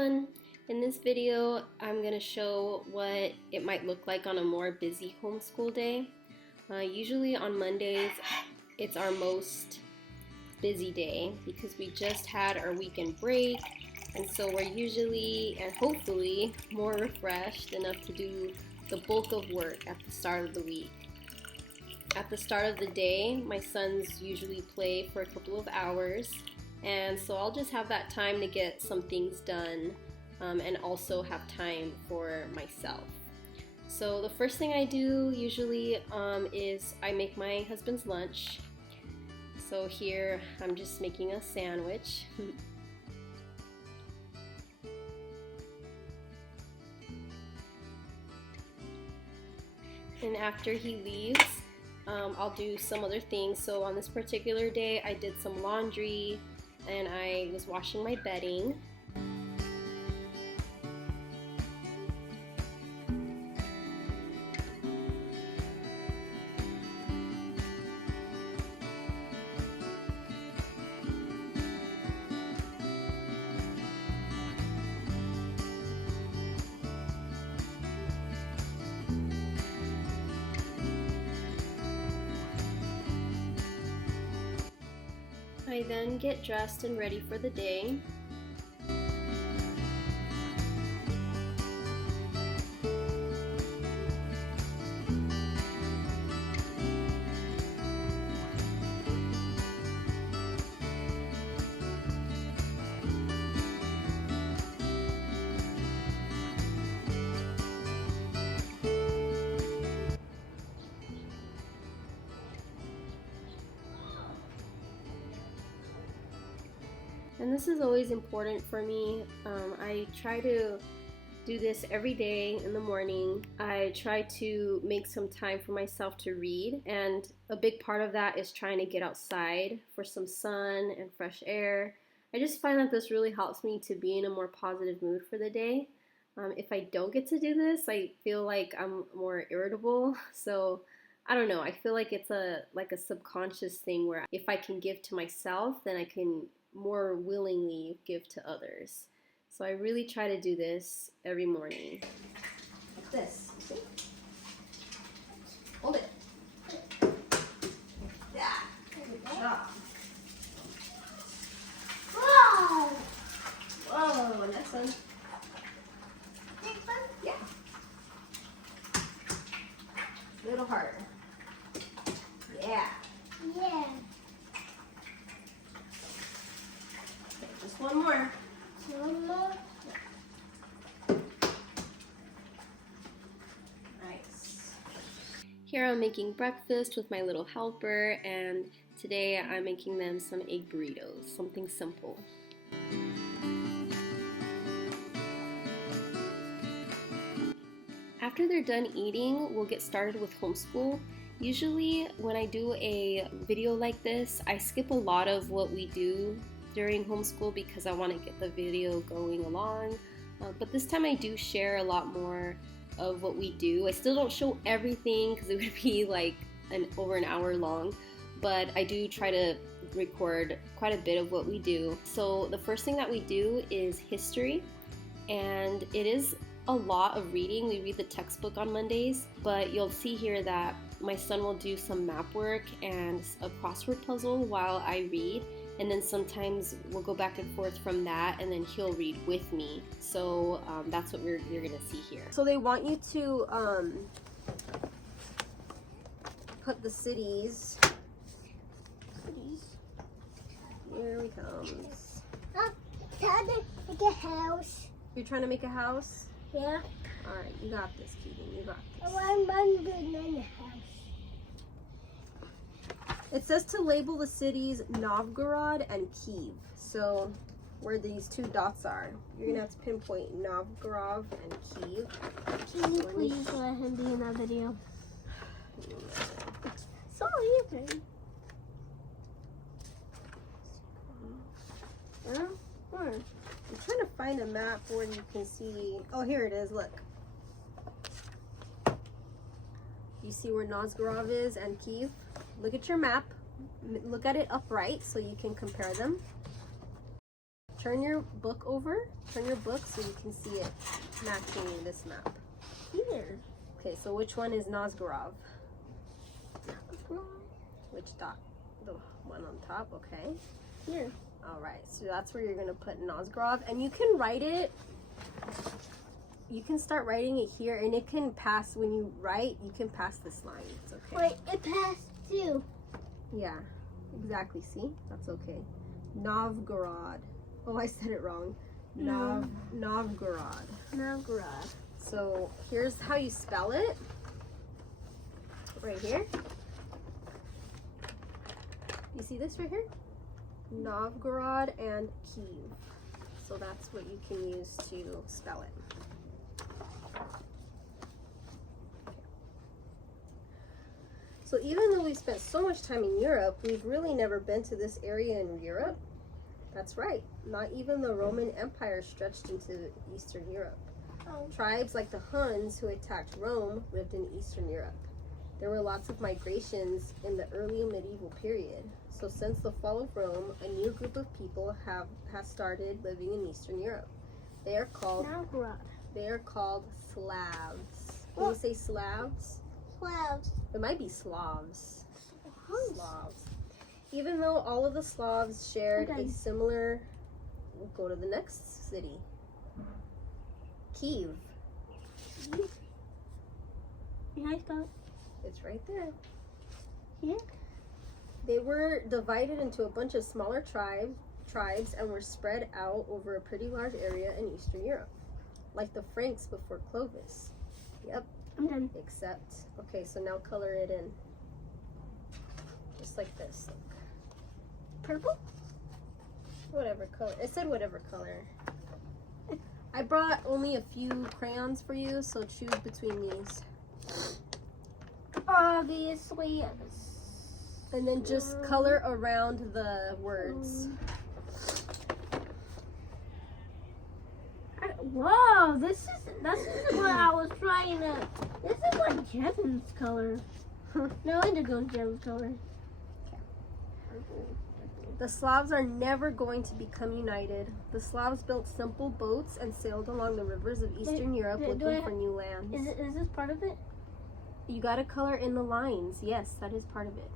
everyone! In this video, I'm going to show what it might look like on a more busy homeschool day. Usually on Mondays, it's our most busy day because we just had our weekend break, and so we're usually and hopefully more refreshed enough to do the bulk of work at the start of the week. At the start of the day, my sons usually play for a couple of hours, and so I'll just have that time to get some things done and also have time for myself. So the first thing I do usually is I make my husband's lunch. So here I'm just making a sandwich. And after he leaves, I'll do some other things. So on this particular day, I did some laundry and I was washing my bedding. I then get dressed and ready for the day. And this is always important for me. I try to do this every day in the morning. I try to make some time for myself to read, and a big part of that is trying to get outside for some sun and fresh air. I just find that this really helps me to be in a more positive mood for the day. If I don't get to do this, I feel like I'm more irritable. So I don't know, I feel like it's a subconscious thing where if I can give to myself, then I can more willingly give to others. So I really try to do this every morning. Like this. See? Hold it. Yeah. Good job. Whoa! Whoa, next one. Next one? Yeah. A little harder. Yeah. Yeah. Just one more. One more. Nice. Here I'm making breakfast with my little helper, and today I'm making them some egg burritos, something simple. After they're done eating, we'll get started with homeschool. Usually when I do a video like this, I skip a lot of what we do during homeschool because I want to get the video going along, but this time I do share a lot more of what we do. I still don't show everything because it would be like over an hour long, but I do try to record quite a bit of what we do. So the first thing that we do is history, and it is a lot of reading. We read the textbook on Mondays, but you'll see here that my son will do some map work and a crossword puzzle while I read. And then sometimes we'll go back and forth from that, and then he'll read with me. So that's what you're gonna see here. So they want you to put the cities. Here we come. I'm trying to make a house. You're trying to make a house? Yeah. All right, you got this, Keaton. You got I this. want one banana house. It says to label the cities Novgorod and Kiev. So where these two dots are, you're gonna have to pinpoint Novgorod and Kiev. Can you please let him be in that video? So easy. I'm trying to find a map where you can see. Oh, here it is. Look. You see where Novgorod is and Kiev? Look at your map. Look at it upright so you can compare them. Turn your book over. Turn your book so you can see it matching this map. Here. Okay, so which one is Novgorod? Which dot? The one on top, okay. Here. All right, so that's where you're gonna put Novgorod, and you can write it. You can start writing it here, and it can pass, when you write, you can pass this line. It's okay. Wait, it passed too. Yeah, exactly, see? That's okay. Novgorod. Oh, I said it wrong. Novgorod. Novgorod. So here's how you spell it. Right here. You see this right here? Novgorod and Kyiv. So that's what you can use to spell it. So even though we spent so much time in Europe, we've really never been to this area in Europe. That's right. Not even the Roman Empire stretched into Eastern Europe. Tribes like the Huns who attacked Rome lived in Eastern Europe. There were lots of migrations in the early medieval period. So since the fall of Rome, a new group of people has started living in Eastern Europe. They are called Slavs. Can you say Slavs? Slavs. It might be Slavs. Slavs. Even though all of the Slavs shared a similar, we'll go to the next city. Kyiv. It's right there. Here? They were divided into a bunch of smaller tribes and were spread out over a pretty large area in Eastern Europe. Like the Franks before Clovis. Yep. I'm done. Except, okay, so now color it in. Just like this. Look. Purple? Whatever color. It said whatever color. I brought only a few crayons for you, so choose between these. Obviously. And then just color around the words. Whoa, this is what I was trying to. This is like Jevin's color. No, Indigo's Jevin's color. The Slavs are never going to become united. The Slavs built simple boats and sailed along the rivers of Eastern Europe looking for new lands. Is this part of it? You gotta color in the lines. Yes, that is part of it.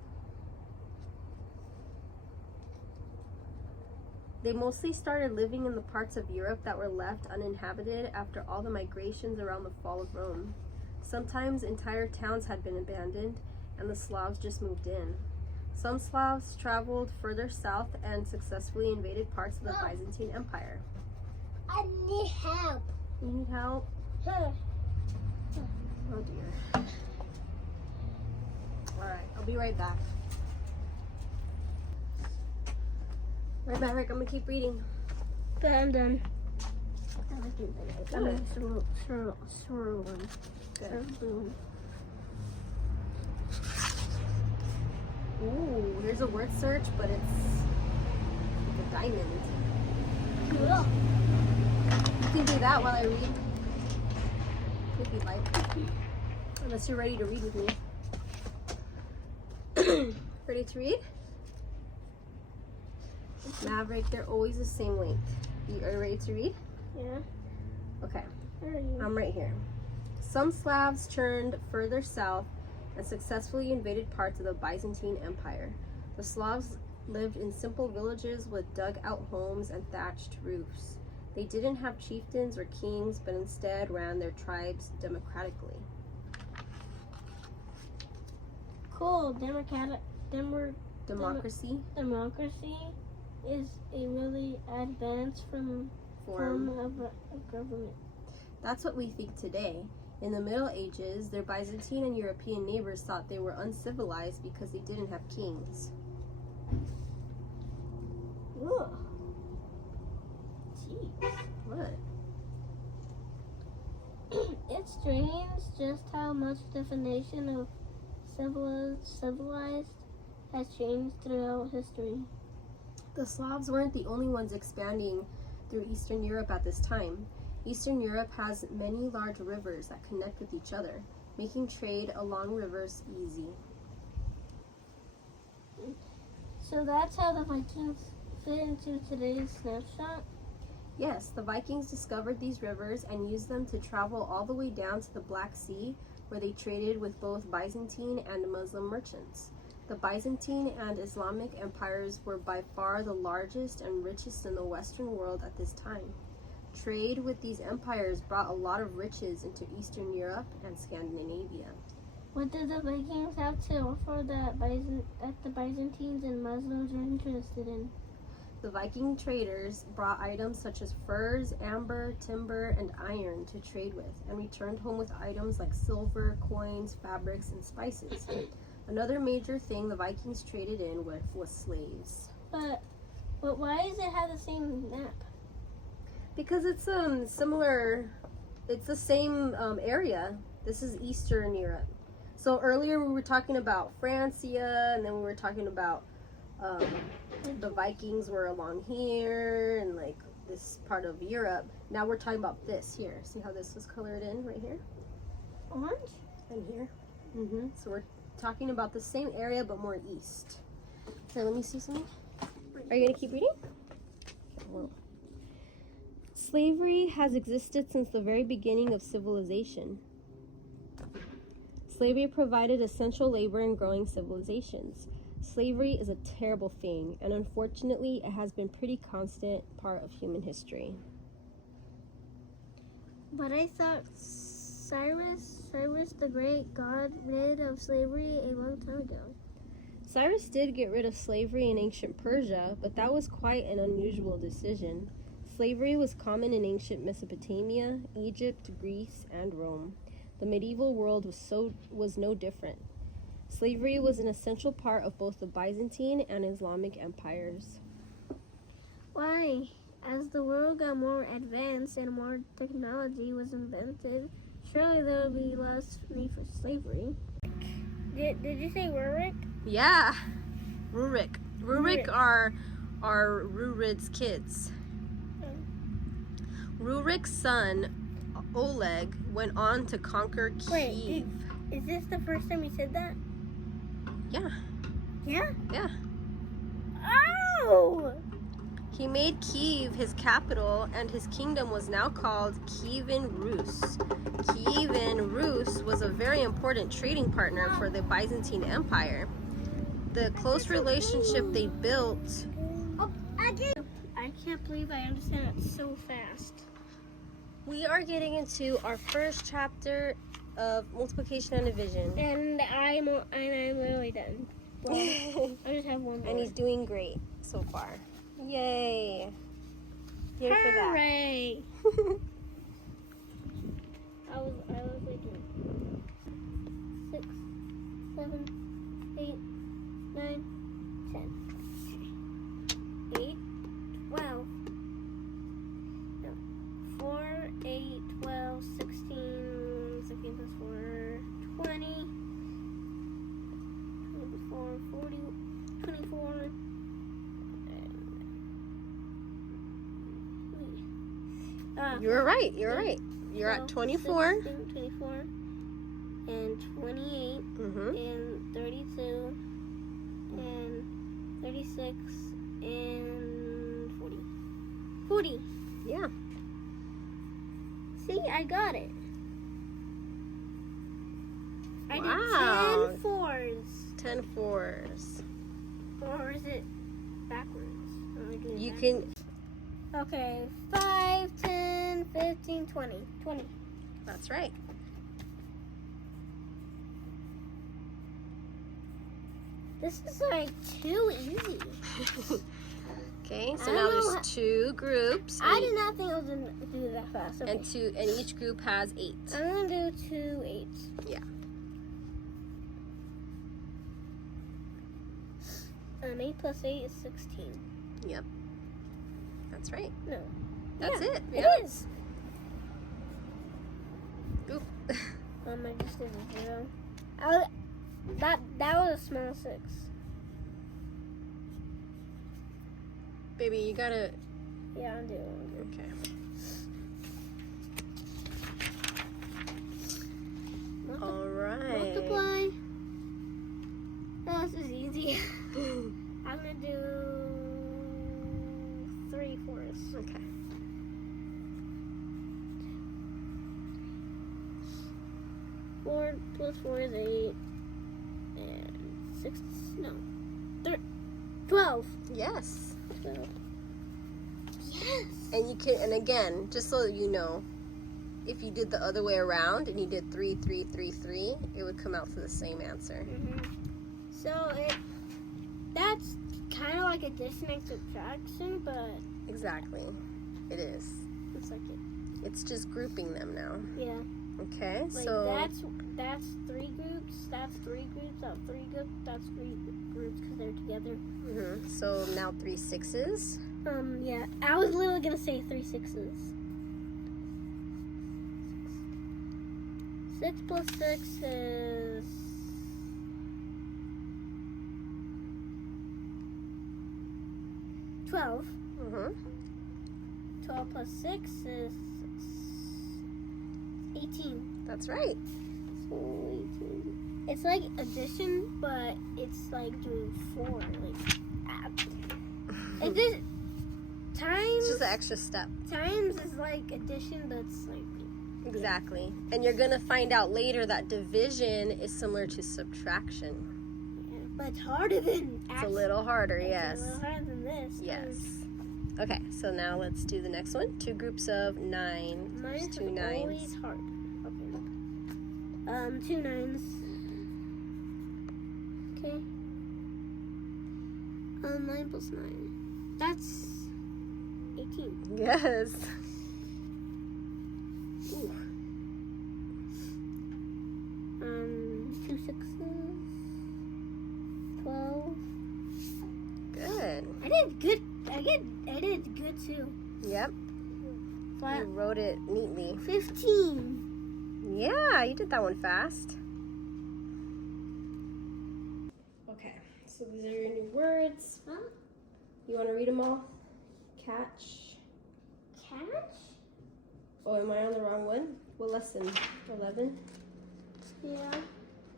They mostly started living in the parts of Europe that were left uninhabited after all the migrations around the fall of Rome. Sometimes entire towns had been abandoned and the Slavs just moved in. Some Slavs traveled further south and successfully invaded parts of the Byzantine Empire. I need help. You need help? Oh dear. Alright, I'll be right back. Right, Maverick, I'm gonna keep reading. Okay, I'm done. Good. Ooh, here's a word search, but it's like a diamond. Cool. You can do that while I read. If you'd like. Unless you're ready to read with me. Ready to read? Maverick, they're always the same length. Are you ready to read? Yeah. Okay. Where are you? I'm right here. Some Slavs turned further south and successfully invaded parts of the Byzantine Empire. The Slavs lived in simple villages with dug-out homes and thatched roofs. They didn't have chieftains or kings, but instead ran their tribes democratically. Cool. Democracy Democracy is a really advanced form of government. That's what we think today. In the Middle Ages, their Byzantine and European neighbors thought they were uncivilized because they didn't have kings. Ugh. Jeez. What? It's strange just how much definition of civilized has changed throughout history. The Slavs weren't the only ones expanding through Eastern Europe at this time. Eastern Europe has many large rivers that connect with each other, making trade along rivers easy. So that's how the Vikings fit into today's snapshot? Yes, the Vikings discovered these rivers and used them to travel all the way down to the Black Sea, where they traded with both Byzantine and Muslim merchants. The Byzantine and Islamic empires were by far the largest and richest in the Western world at this time. Trade with these empires brought a lot of riches into Eastern Europe and Scandinavia. What did the Vikings have to offer that the Byzantines and Muslims are interested in? The Viking traders brought items such as furs, amber, timber, and iron to trade with, and returned home with items like silver, coins, fabrics, and spices. Another major thing the Vikings traded in with was slaves. But why does it have the same map? Because it's similar, it's the same area. This is Eastern Europe. So earlier we were talking about Francia, and then we were talking about the Vikings were along here and like this part of Europe. Now we're talking about this here. See how this was colored in right here? Orange? And here. So we're talking about the same area but more east. So let me see something. Are you gonna keep reading? Well. Slavery has existed since the very beginning of civilization. Slavery provided essential labor in growing civilizations. Slavery is a terrible thing, and unfortunately, it has been a pretty constant part of human history. But I thought Cyrus the Great got rid of slavery a long time ago. Cyrus did get rid of slavery in ancient Persia, but that was quite an unusual decision. Slavery was common in ancient Mesopotamia, Egypt, Greece, and Rome. The medieval world was no different. Slavery was an essential part of both the Byzantine and Islamic empires. Why? As the world got more advanced and more technology was invented, surely there would be less need for slavery. Did you say Rurik? Yeah, Rurik. Rurik are Rurid's kids. Rurik's son, Oleg, went on to conquer Kyiv. Wait, is this the first time you said that? Yeah. Yeah? Yeah. Oh! He made Kyiv his capital, and his kingdom was now called Kievan Rus. Kievan Rus was a very important trading partner for the Byzantine Empire. The close relationship they built... Oh, I can't believe I understand it so fast. We are getting into our first chapter of multiplication and division. And I'm literally done. Well, I just have one more. And he's doing great so far. Yay! Here for that. Hooray! I was like 6, 7, 8, 9, 10. 8, 12. No. 4, 8, 12, 16, 16 plus 4, 20. 20 plus 4, 40, 24. You're right. You're right. You're at 24. 16, 24 and 28 and 32 and 36 and 40. 40. Yeah. See, I got it. I Wow. did 10 fours. 10 fours. Or is it backwards? You can... Okay, 5, 10, 15, 20. 20. That's right. This is like too easy. Okay, so I now don't know there's 2 groups. I did not think I was going to do that fast. Okay. And each group has 8. I'm going to do 2 8s. Yeah. 8 plus 8 is 16. Yep. That's right. No. That's Yeah, it. It Yeah. is. Oop. I just did a 0. That was a small 6. Baby, you gotta... Yeah, I'm doing Okay. it. All right. Multiply. Oh, this is easy. I'm gonna do 4s. Okay. 4 plus 4 is 8. And 6, no. 12. Yes. 12. Yes! And you can, and again, just so you know, if you did the other way around and you did 3, 3, 3, 3, it would come out to the same answer. So that's kind of like addition and subtraction, but Exactly. It is. it's like it. It's just grouping them now. Yeah. Okay, Like so that's 3 groups. That's 3 groups. That's 3 groups. That's 3 groups because they're together. so now 3 6s. Yeah. I was literally gonna say 3 6s. 6 plus 6 is 12. 12 plus 6 is 18. That's right. So 18. It's like addition, but it's like doing 4. Like, it's just times. It's just an extra step. Times is like addition, but it's like. Exactly. And you're going to find out later that division is similar to subtraction. Yeah, but it's harder than. It's a little harder, yes. It's a little harder than this. Yes. Okay, so now let's do the next one. 2 groups of 9. Mine's 2 9s. always hard. Okay. 2 9s. Okay. 9 plus 9. That's 18. Yes. Ooh. 2 6s. 12. Good. I did good. I did good too. Yep. You wrote it neatly. 15. Yeah, you did that one fast. Okay, so these are your new words. Huh? You want to read them all? Catch. Catch? Oh, am I on the wrong one? What lesson? 11? Yeah.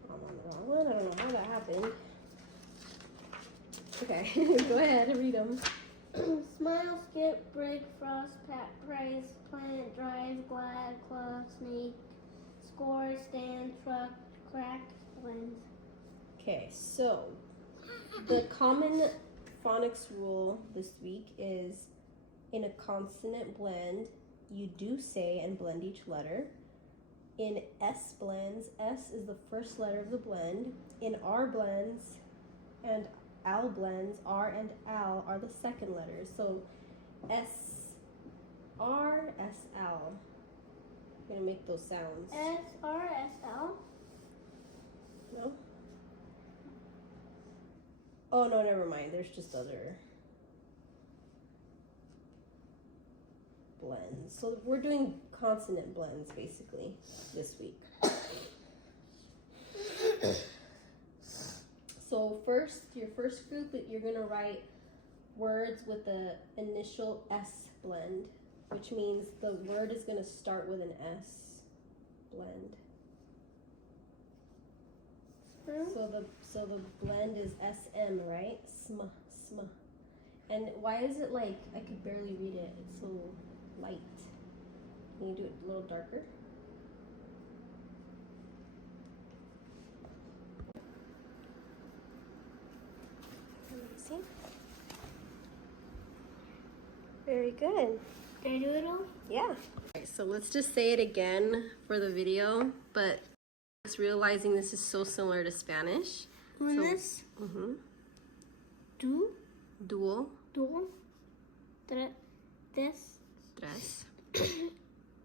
I'm on the wrong one. I don't know how that happened. Okay, go ahead and read them. Smile, skip, break, frost, pat, price, plant, drive, glad, claw, snake, score, stand, truck, crack, blend. Okay, so the common phonics rule this week is in a consonant blend, you do say and blend each letter. In S blends, S is the first letter of the blend. In R blends and Al blends, R and Al are the second letters. So S R S L. I'm gonna make those sounds. SRSL? No? Oh no, never mind. There's just other blends. So we're doing consonant blends basically this week. So your first group, you're gonna write words with the initial S blend, which means the word is gonna start with an S blend. So the blend is SM, right? Sm. And why is it like I could barely read it? It's so light. Can you do it a little darker? See? Very good. Can I do it all? Yeah. Okay, so let's just say it again for the video, but just realizing this is so similar to Spanish. Unas, Duo. dos, tres, Tres.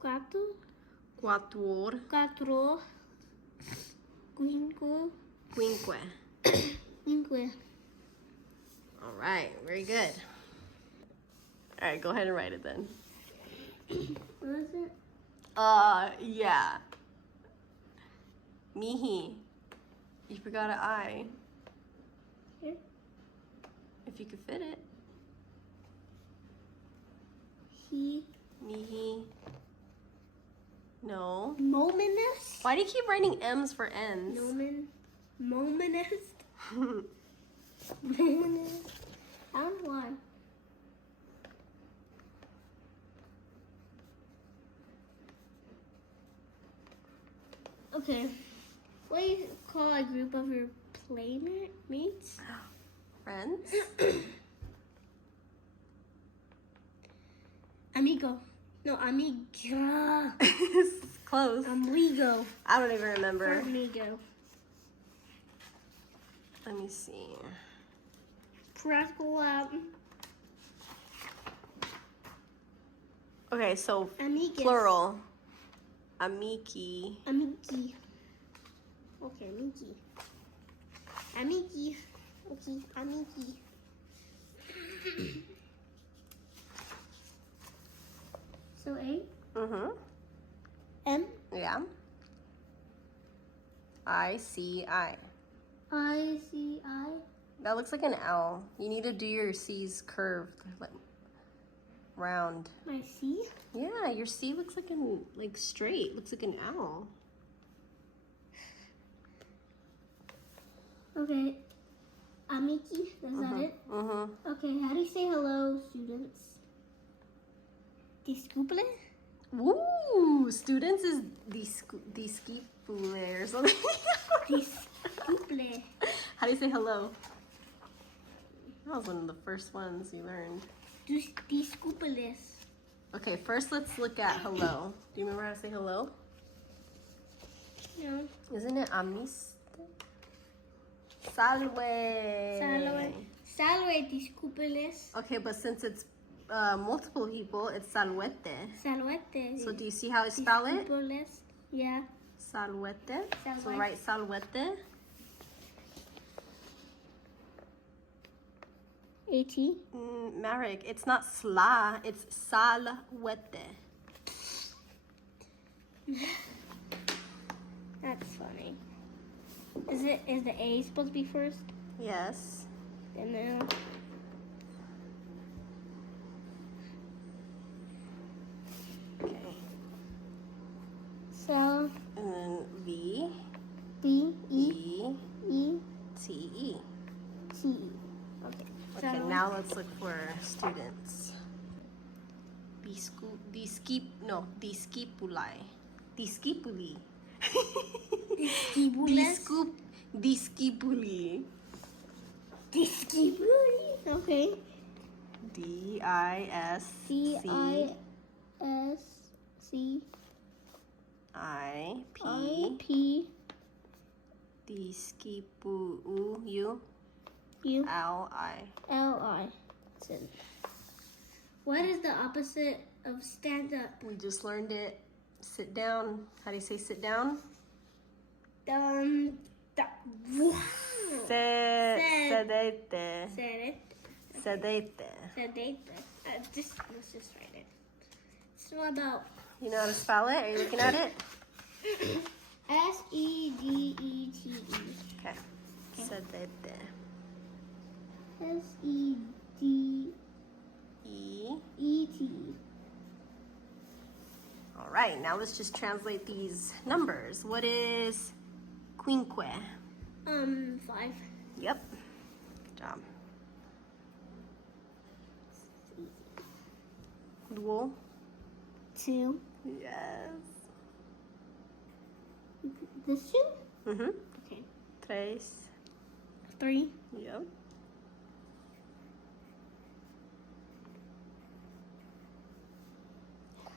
cuatro, Quatro. cinco, Quinque. cinque. All right, very good. All right, go ahead and write it then. What is it? Yeah. Mihi. You forgot an I. Here? If you could fit it. He. Mihi. No. Momentous? Why do you keep writing M's for N's? Momentous? Momentous? I don't know why. Okay. What do you call a group of your playmates? Friends? Amigo. No, amiga. Close. Amigo. I don't even remember. Amigo. Let me see. Practical. Okay, so Amigas. plural. Amiki. Amiki. Okay, amiki. Amiki. Okay, amiki. So A. Mm-hmm. M. Yeah. I-C-I. I-C-I. That looks like an L. You need to do your C's curved, like round. My C. Yeah, your C looks like straight. Looks like an L. Okay. Amiki. Is that it? Mm-hmm. Okay, how do you say hello, students? Disculpe? Woo! Students is discipule or something. Disculpe. How do you say hello? That was one of the first ones you learned. Disculpeles. Okay, first let's look at hello. Do you remember how to say hello? No. Isn't it amiste? Salve. Salve. Salve, disculpeles. Okay, but since it's multiple people, it's salvete. Salvete. So do you see how I spell it? Disculpeles. Yeah. Salvete. So Salvete. write salvete. A-T. Marek, it's not sla, it's salvete. That's funny. Is the A supposed to be first? Yes. And then Okay. so And then V, B E E, E T, E. T E. Okay. Okay, So now let's look for students. Discipuli. Discipuli. Discipules. Discipuli. Discipuli. Okay. D-I-S-C. D-I-S-C. I-P. I-P. Discipulu. U. L-I. L-I. What is the opposite of stand up? We just learned it. Sit down. How do you say sit down? Wow. Sedete. Sedate. Sedete. Let's just write it. It's all about You know how to spell it? Are you looking at it? S-E-D-E-T-E. Okay. Sedete. S-E-D-E-T. All right, now let's just translate these numbers. What is quinque? 5. Yep. Good job. Duo? 2. Yes. This 2? Mm-hmm. Okay. Tres. 3. Yep.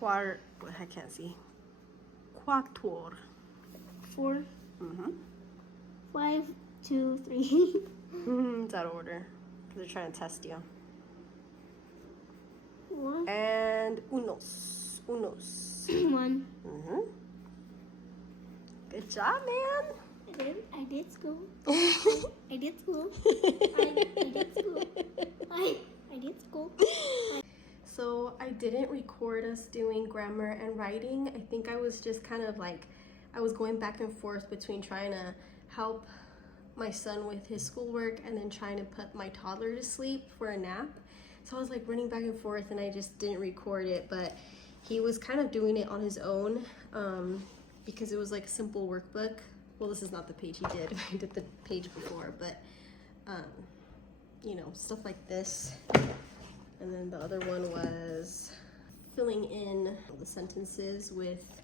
I can't see. Quattor. 4. Mm-hmm. 5, 2, 3. It's out of order. Because they're trying to test you. 1. And unos. Unos. 1. Mm-hmm. Good job, man. I did school. I did school. I did school. So I didn't record us doing grammar and writing. I think I was just kind of like, I was going back and forth between trying to help my son with his schoolwork and then trying to put my toddler to sleep for a nap. So I was like running back and forth and I just didn't record it, but he was kind of doing it on his own because it was like a simple workbook. Well, this is not the page he did. I did the page before, but you know, stuff like this. And then the other one was filling in the sentences with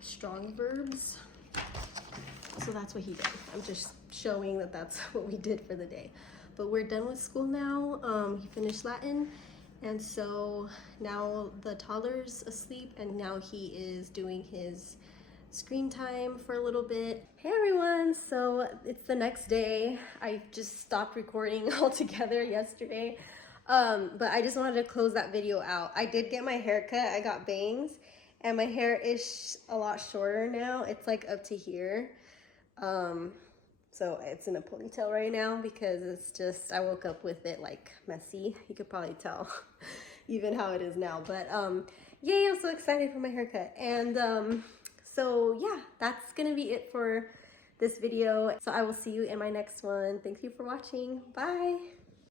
strong verbs. so that's what he did. I'm just showing that that's what we did for the day. But we're done with school now. He finished Latin, and so now the toddler's asleep, and now he is doing his screen time for a little bit. Hey everyone, so it's the next day. I just stopped recording altogether yesterday, but I just wanted to close that video out. I did get my hair cut. I got bangs, and my hair is a lot shorter now. It's like up to here. So it's in a ponytail right now because it's just, I woke up with it like messy. You could probably tell even how it is now. But yay, I'm so excited for my haircut. And so yeah, that's gonna be it for this video. So I will see you in my next one. Thank you for watching. Bye.